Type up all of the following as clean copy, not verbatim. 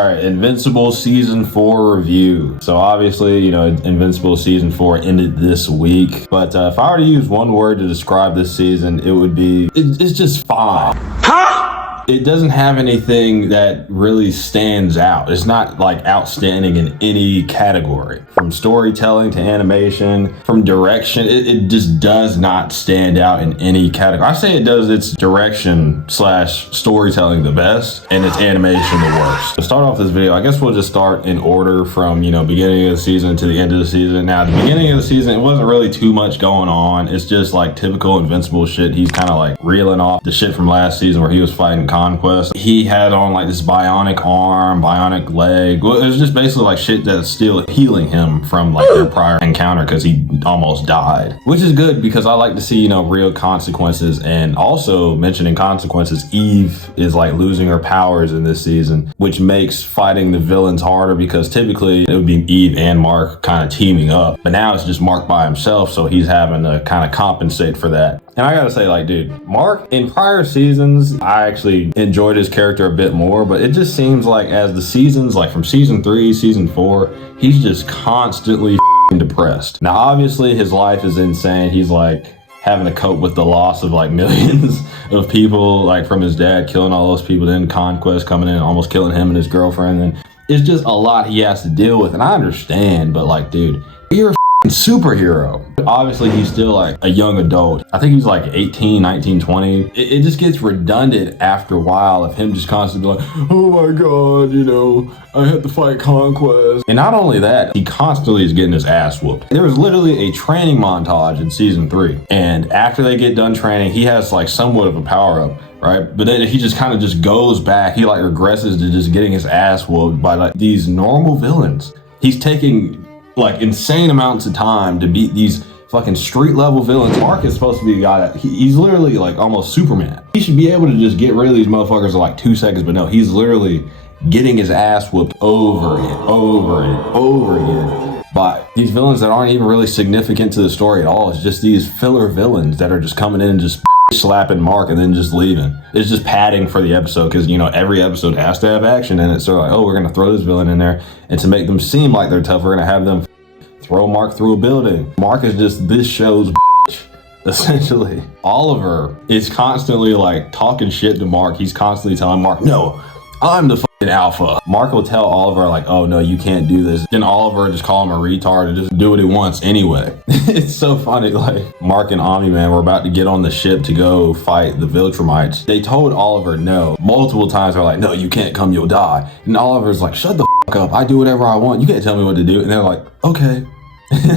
All right, Invincible Season 4 review. So obviously, you know, Invincible Season 4 ended this week. But if I were to use one word to describe this season, it would be, it's just fine. It doesn't have anything that really stands out. It's not like outstanding in any category. From storytelling to animation, from direction, it just does not stand out in any category. I say it does its direction / storytelling the best and its animation the worst. To start off this video, I guess we'll just start in order from, you know, beginning of the season to the end of the season. Now, at the beginning of the season, it wasn't really too much going on. It's just like typical Invincible shit. He's kind of like reeling off the shit from last season where he was fighting Conquest. He had on like this bionic arm, bionic leg. Well, it was just basically like shit that's still healing him from like their prior encounter because he almost died. Which is good because I like to see, you know, real consequences. And also mentioning consequences, Eve is like losing her powers in this season, which makes fighting the villains harder because typically it would be Eve and Mark kind of teaming up. But now it's just Mark by himself, so he's having to kind of compensate for that. And I gotta say, like, dude, Mark, in prior seasons, I actually enjoyed his character a bit more, but it just seems like as the seasons, like from season 3, season 4, he's just constantly depressed. Now, obviously, his life is insane. He's like having to cope with the loss of like millions of people, like from his dad killing all those people, then Conquest coming in, almost killing him and his girlfriend. And it's just a lot he has to deal with. And I understand, but like, dude, you're a superhero. Obviously, he's still like a young adult. I think he's like 18, 19, 20. It just gets redundant after a while of him just constantly like, oh my God, you know, I had to fight Conquest. And not only that, he constantly is getting his ass whooped. There was literally a training montage in season 3. And after they get done training, he has like somewhat of a power up, right? But then he just kind of just goes back. He like regresses to just getting his ass whooped by like these normal villains. He's taking like insane amounts of time to beat these fucking street level villains. Mark is supposed to be a guy that he's literally like almost Superman. He should be able to just get rid of these motherfuckers in like 2 seconds, but no, he's literally getting his ass whooped over and over again by these villains that aren't even really significant to the story at all. It's just these filler villains that are just coming in and just slapping Mark and then just leaving. It's just padding for the episode because, you know, every episode has to have action in it. So like, oh, we're gonna throw this villain in there, and to make them seem like they're tough, we're gonna have them throw Mark through a building. Mark is just this show's essentially. Oliver is constantly like talking shit to Mark. He's constantly telling Mark, no, I'm the fucking alpha. Mark will tell Oliver like, oh no, you can't do this. Then Oliver just call him a retard and just do what he wants anyway. It's so funny. Like Mark and Omniman were about to get on the ship to go fight the Viltrumites. They told Oliver no. Multiple times they're like, no, you can't come, you'll die. And Oliver's like, shut the fuck up. I do whatever I want. You can't tell me what to do. And they're like, okay.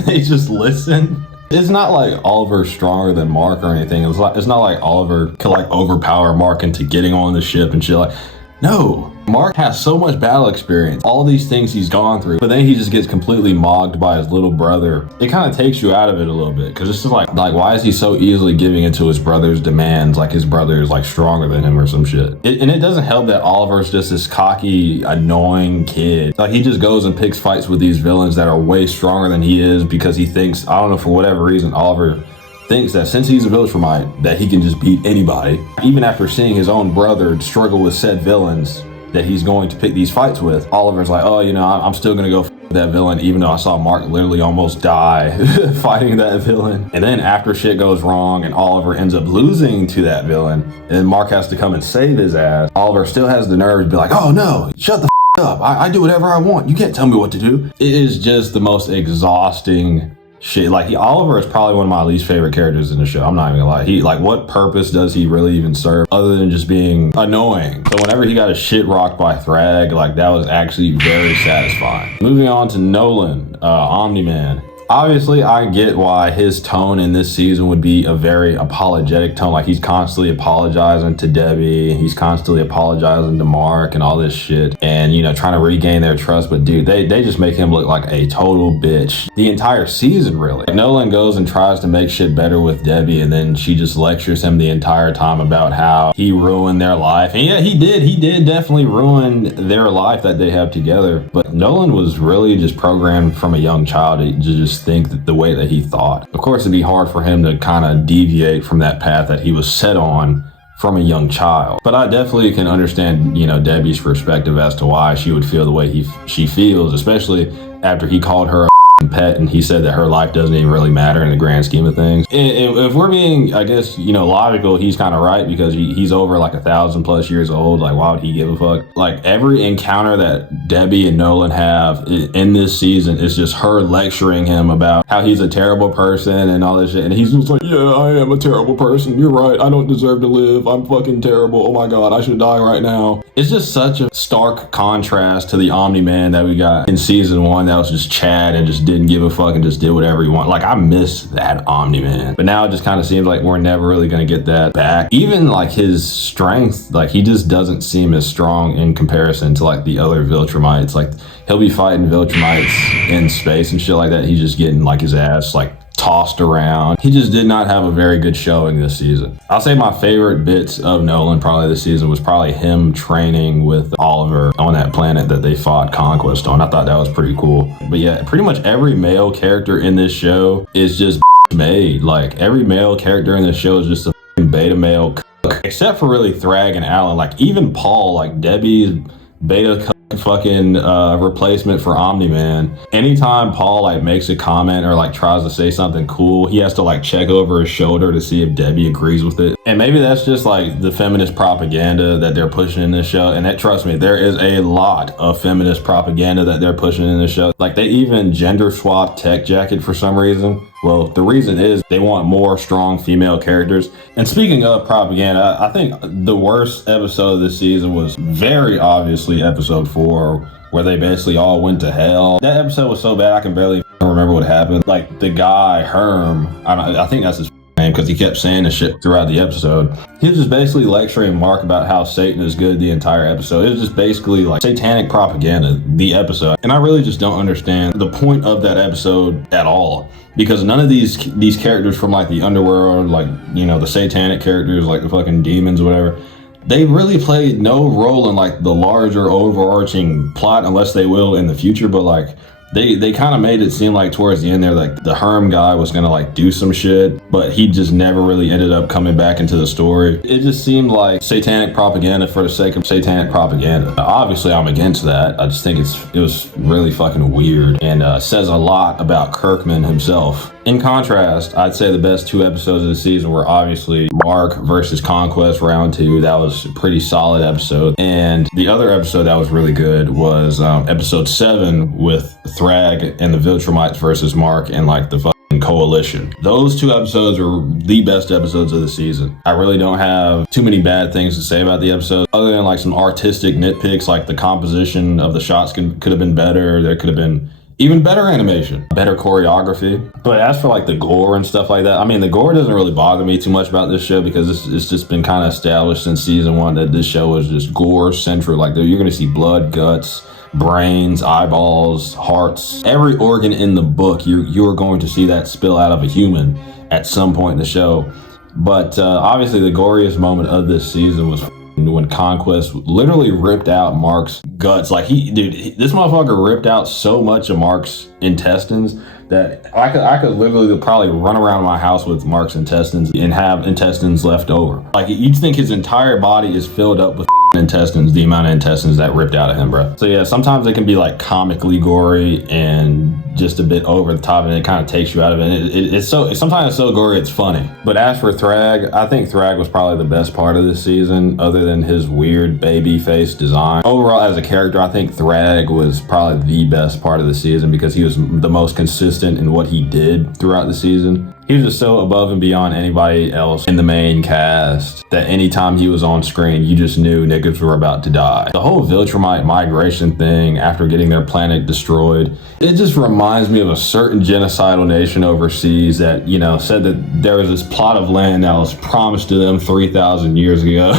They just listen. It's not like Oliver's stronger than Mark or anything. It's not like Oliver could like overpower Mark into getting on the ship and shit. Like, no. Mark has so much battle experience, all these things he's gone through, but then he just gets completely mocked by his little brother. It kind of takes you out of it a little bit because it's just like why is he so easily giving into his brother's demands? Like his brother is like stronger than him or some shit. And it doesn't help that Oliver's just this cocky, annoying kid. Like he just goes and picks fights with these villains that are way stronger than he is because he thinks, I don't know, for whatever reason, Oliver thinks that since he's a Viltrumite, that he can just beat anybody. Even after seeing his own brother struggle with said villains that he's going to pick these fights with, Oliver's like, oh, you know, I'm still gonna go that villain, even though I saw Mark literally almost die fighting that villain. And then after shit goes wrong and Oliver ends up losing to that villain, and then Mark has to come and save his ass, Oliver still has the nerve to be like, oh no, shut the up. I do whatever I want. You can't tell me what to do. It is just the most exhausting shit. Like Oliver is probably one of my least favorite characters in the show. I'm not even gonna lie. He like, what purpose does he really even serve other than just being annoying? So whenever he got his shit rocked by Thrag, like that was actually very satisfying. Moving on to Nolan, Omniman. Obviously, I get why his tone in this season would be a very apologetic tone. Like he's constantly apologizing to Debbie. He's constantly apologizing to Mark and all this shit. And, you know, trying to regain their trust. But dude, they just make him look like a total bitch. The entire season, really. Nolan goes and tries to make shit better with Debbie. And then she just lectures him the entire time about how he ruined their life. And yeah, he did definitely ruin their life that they have together. But Nolan was really just programmed from a young child to just think that the way that he thought. Of course, it'd be hard for him to kind of deviate from that path that he was set on from a young child. But I definitely can understand, Debbie's perspective as to why she would feel the way she feels, especially after he called her a pet and he said that her life doesn't even really matter in the grand scheme of things. If we're being, I guess, logical, he's kind of right, because he's over like 1,000+ years old. Like, why would he give a fuck? Like, every encounter that Debbie and Nolan have in this season is just her lecturing him about how he's a terrible person and all this shit. And he's just like, yeah, I am a terrible person. You're right. I don't deserve to live. I'm fucking terrible. Oh my God, I should die right now. It's just such a stark contrast to the Omni-Man that we got in season 1 that was just Chad and just didn't give a fuck and just did whatever he wanted. Like, I miss that Omni-Man. But now it just kind of seems like we're never really going to get that back. Even like his strength, like he just doesn't seem as strong in comparison to like the other Viltrumites. Like, he'll be fighting Viltrumites in space and shit like that. He's just getting like his ass like tossed around. He just did not have a very good showing this season. I'll say my favorite bits of Nolan probably this season was probably him training with Oliver on that planet that they fought Conquest on. I thought that was pretty cool. But yeah, pretty much every male character in this show is just made. Like, every male character in this show is just a beta male cuck. Except for really Thrag and Alan. Like, even Paul, like Debbie's beta cuck fucking replacement for Omni-Man. Anytime Paul like makes a comment or like tries to say something cool, he has to like check over his shoulder to see if Debbie agrees with it. And maybe that's just like the feminist propaganda that they're pushing in this show. And that, trust me, there is a lot of feminist propaganda that they're pushing in this show. Like, they even gender swap Tech Jacket for some reason. Well, the reason is they want more strong female characters. And speaking of propaganda, I think the worst episode of this season was very obviously episode 4, where they basically all went to hell. That episode was so bad I can barely remember what happened. Like, the guy, Herm, I think that's his name, because he kept saying this shit throughout the episode. He was just basically lecturing Mark about how Satan is good the entire episode. It was just basically like satanic propaganda, the episode. And I really just don't understand the point of that episode at all. Because none of these characters from like the underworld, like, the satanic characters, like the fucking demons or whatever, they really played no role in like the larger overarching plot, unless they will in the future. But like, they kind of made it seem like towards the end there, like the Herm guy was gonna like do some shit, but he just never really ended up coming back into the story. It just seemed like satanic propaganda for the sake of satanic propaganda. Obviously, I'm against that. I just think it was really fucking weird and says a lot about Kirkman himself. In contrast, I'd say the best 2 episodes of the season were obviously Mark versus Conquest Round 2. That was a pretty solid episode. And the other episode that was really good was episode 7 with Thrag and the Viltrumites versus Mark and like the fucking coalition. Those 2 episodes were the best episodes of the season. I really don't have too many bad things to say about the episode, other than like some artistic nitpicks, like the composition of the shots could have been better. There could have been even better animation, better choreography. But as for like the gore and stuff like that, I mean, the gore doesn't really bother me too much about this show, because it's just been kind of established since season 1 that this show is just gore central. Like, you're going to see blood, guts, brains, eyeballs, hearts, every organ in the book. You're going to see that spill out of a human at some point in the show. But obviously the goriest moment of this season was when Conquest literally ripped out Mark's guts. Like, this motherfucker ripped out so much of Mark's intestines that I could literally probably run around my house with Mark's intestines and have intestines left over. Like, you'd think his entire body is filled up with intestines, the amount of intestines that ripped out of him, bro. So yeah, sometimes it can be like comically gory and just a bit over the top, and it kind of takes you out of it. It's sometimes it's so gory it's funny. But as for Thrag, I think Thrag was probably the best part of this season, other than his weird baby face design. Overall, as a character, I think Thrag was probably the best part of the season, because he was the most consistent in what he did throughout the season. He was just so above and beyond anybody else in the main cast that anytime he was on screen, you just knew niggas were about to die. The whole Viltrumite migration thing after getting their planet destroyed, it just reminds me of a certain genocidal nation overseas that, said that there was this plot of land that was promised to them 3,000 years ago.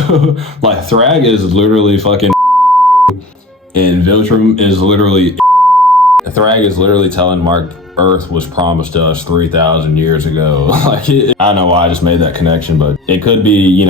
Like, Thrag is literally fucking and Viltrum is literally Thrag is literally telling Mark Earth was promised to us 3,000 years ago. Like, I don't know why I just made that connection, but it could be,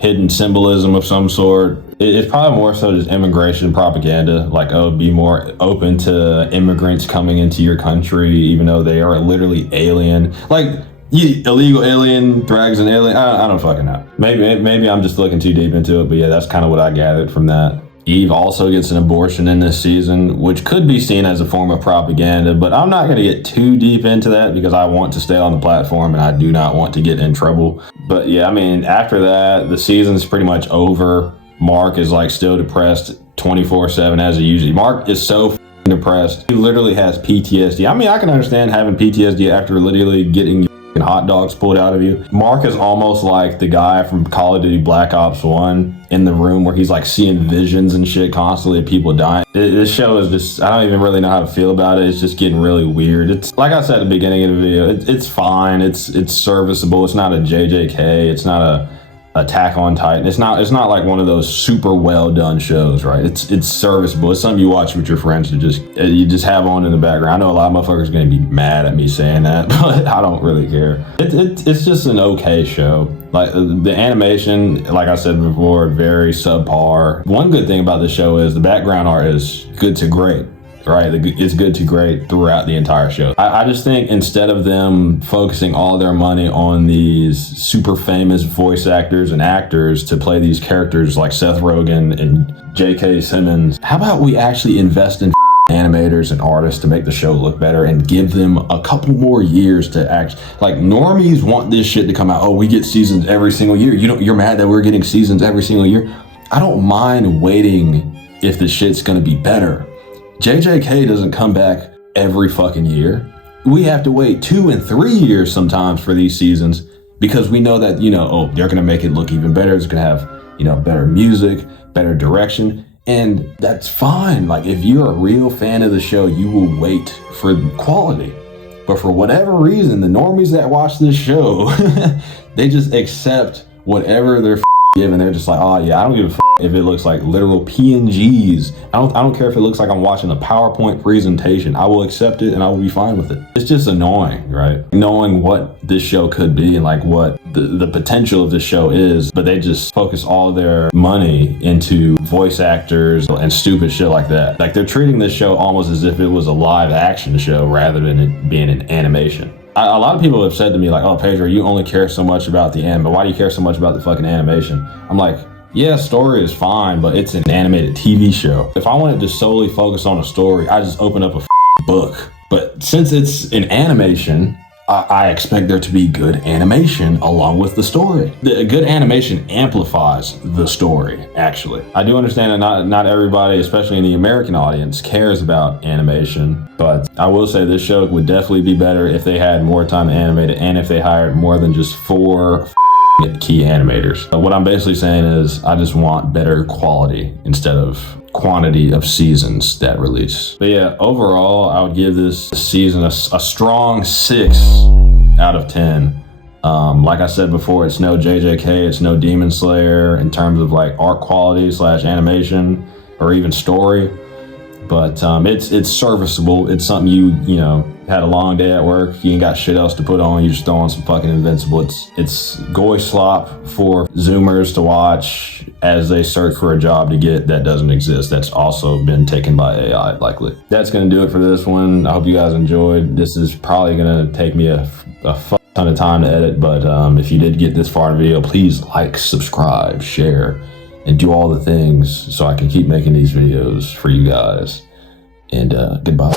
hidden symbolism of some sort. It's probably more so just immigration propaganda. Like, be more open to immigrants coming into your country, even though they are literally alien. Like, illegal alien, Thrag's an alien. I don't fucking know. Maybe I'm just looking too deep into it, but yeah, that's kind of what I gathered from that. Eve also gets an abortion in this season, which could be seen as a form of propaganda, but I'm not going to get too deep into that because I want to stay on the platform and I do not want to get in trouble. But yeah, I mean, after that, the season's pretty much over. Mark is like still depressed 24/7 as he usually. Mark is so depressed. He literally has PTSD. I mean, I can understand having PTSD after literally getting hot dogs pulled out of you. Mark is almost like the guy from Call of Duty Black Ops 1 in the room where he's like seeing visions and shit constantly of people dying. This show is just, I don't even really know how to feel about it. It's just getting really weird. It's like I said at the beginning of the video, it's fine. It's serviceable. It's not a JJK. It's not a Attack on Titan. It's not like one of those super well done shows, right? It's serviceable. It's something you watch with your friends to you just have on in the background. I know a lot of motherfuckers are going to be mad at me saying that, but I don't really care. It's just an okay show. Like the animation, like I said before, very subpar. One good thing about the show is the background art is good to great. Right, it's good to great throughout the entire show. I just think instead of them focusing all their money on these super famous voice actors and actors to play these characters like Seth Rogen and J.K. Simmons, how about we actually invest in animators and artists to make the show look better and give them a couple more years to act. Like normies want this shit to come out. Oh, we get seasons every single year. You're mad that we're getting seasons every single year. I don't mind waiting if the shit's gonna be better. JJK doesn't come back every fucking year. We have to wait 2 and 3 years sometimes for these seasons because we know that, they're gonna make it look even better. It's gonna have, better music, better direction, and that's fine. Like if you're a real fan of the show, you will wait for quality. But for whatever reason, the normies that watch this show, they just accept whatever they're given. They're just like, oh yeah, I don't give a if it looks like literal PNGs. I don't care if it looks like I'm watching a PowerPoint presentation. I will accept it and I will be fine with it. It's just annoying, right? Knowing what this show could be and like what the potential of this show is, but they just focus all their money into voice actors and stupid shit like that. Like they're treating this show almost as if it was a live action show rather than it being an animation. A lot of people have said to me like, oh, Pedro, you only care so much about the anime. Why do you care so much about the fucking animation? I'm like, yeah, story is fine, but it's an animated TV show. If I wanted to solely focus on a story, I just open up a book. But since it's an animation, I expect there to be good animation along with the story. The good animation amplifies the story, actually. I do understand that not everybody, especially in the American audience, cares about animation, but I will say this show would definitely be better if they had more time to animate it and if they hired more than just 4 key animators. What I'm basically saying is I just want better quality instead of quantity of seasons that release. But yeah, overall, I would give this season a strong 6 out of 10. Like I said before, it's no JJK, it's no Demon Slayer in terms of like art quality / animation or even story. But it's serviceable. It's something you had a long day at work, you ain't got shit else to put on, you just throw on some fucking Invincible. It's goy slop for Zoomers to watch as they search for a job to get that doesn't exist. That's also been taken by AI, likely. That's gonna do it for this one. I hope you guys enjoyed. This is probably gonna take me a fuck ton of time to edit, but if you did get this far in the video, please like, subscribe, share, and do all the things so I can keep making these videos for you guys. And goodbye.